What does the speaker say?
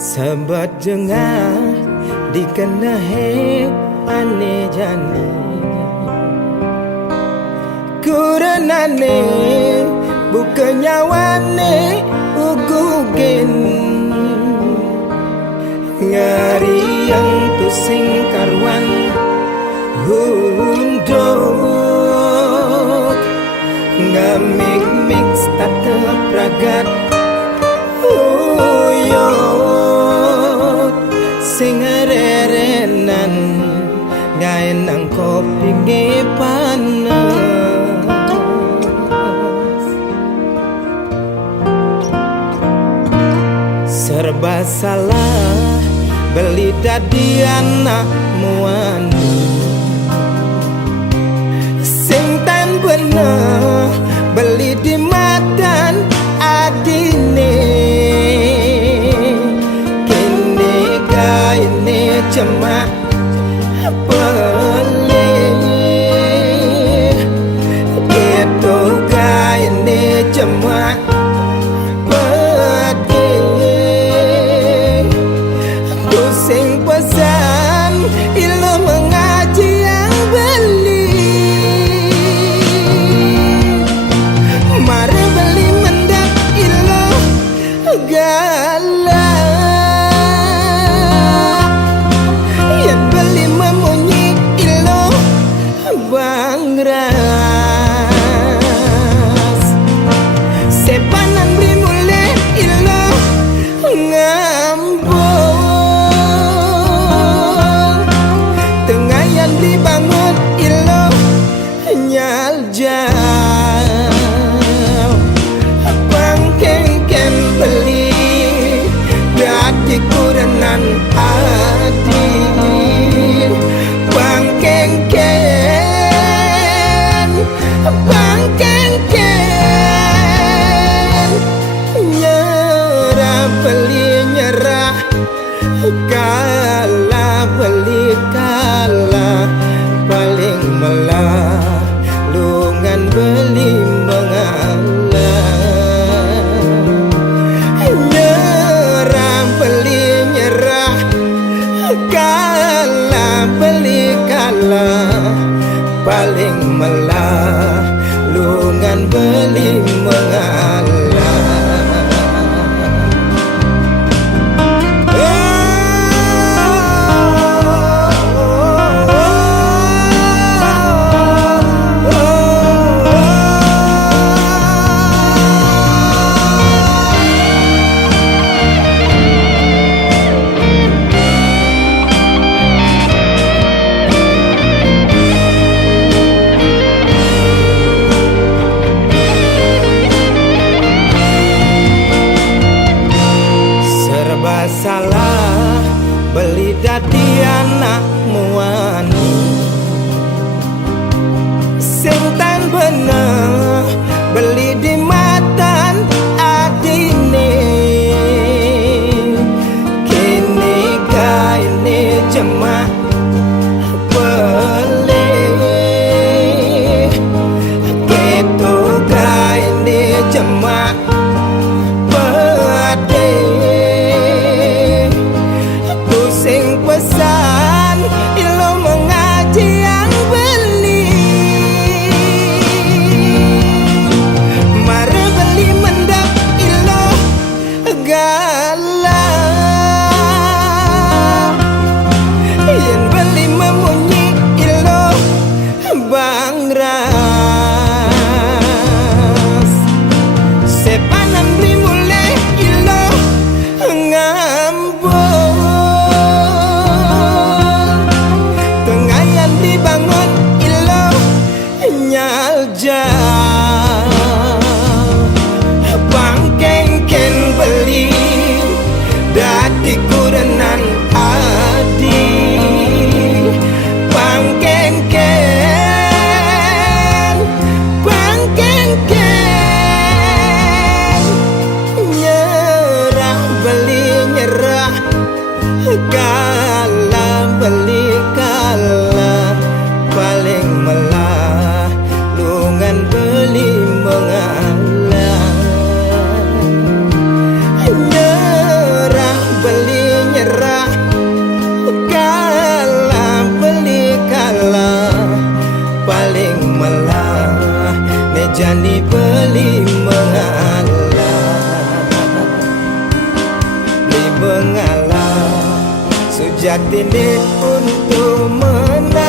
Sebab dengar dikenahi ane jani Kuranane bukan nyawane ugugen Ngari yang tu sing karwan hundok Ngamik-mik tak tepragat Sing rerenan gawe nang kopi ge panas Serba salah beli dadi anak muani Sing tan bener beli di madan adine ini cuma pelih Gitu gak ini cuma pedih Pusing pesan ilu mengaji yang beli Mari beli mendak ilu galah Bangras Sepanan beri mule ilo ngambung Tengah yang dibangun ilo nyaljau Pangkengken beli dadi kurenan hati Bangkengken nyerah beli nyerah kalah beli kalah paling melah lungan beli mengalah nyerah beli nyerah kalah beli kalah paling melah lungan beli mengalah salah beli dadi anak muani Sing tan bener beli di matan adine Kini gak ini cuma pelih Gitu gak ini cuma pesan ilu mengaji yang beli Mari beli mendak ilu galah Yang beli memunyi ilu bangras Sepanan beli mulai ilu ngambung dibangun ilo nyaljau Pangkengken beli dadi kurenan adi Pangkengken nyerah beli nyerah kalah beli kalah paling melah lungan beli mengalah nyerah beli dibeli mengalah, beli mengalah sejati untuk menang.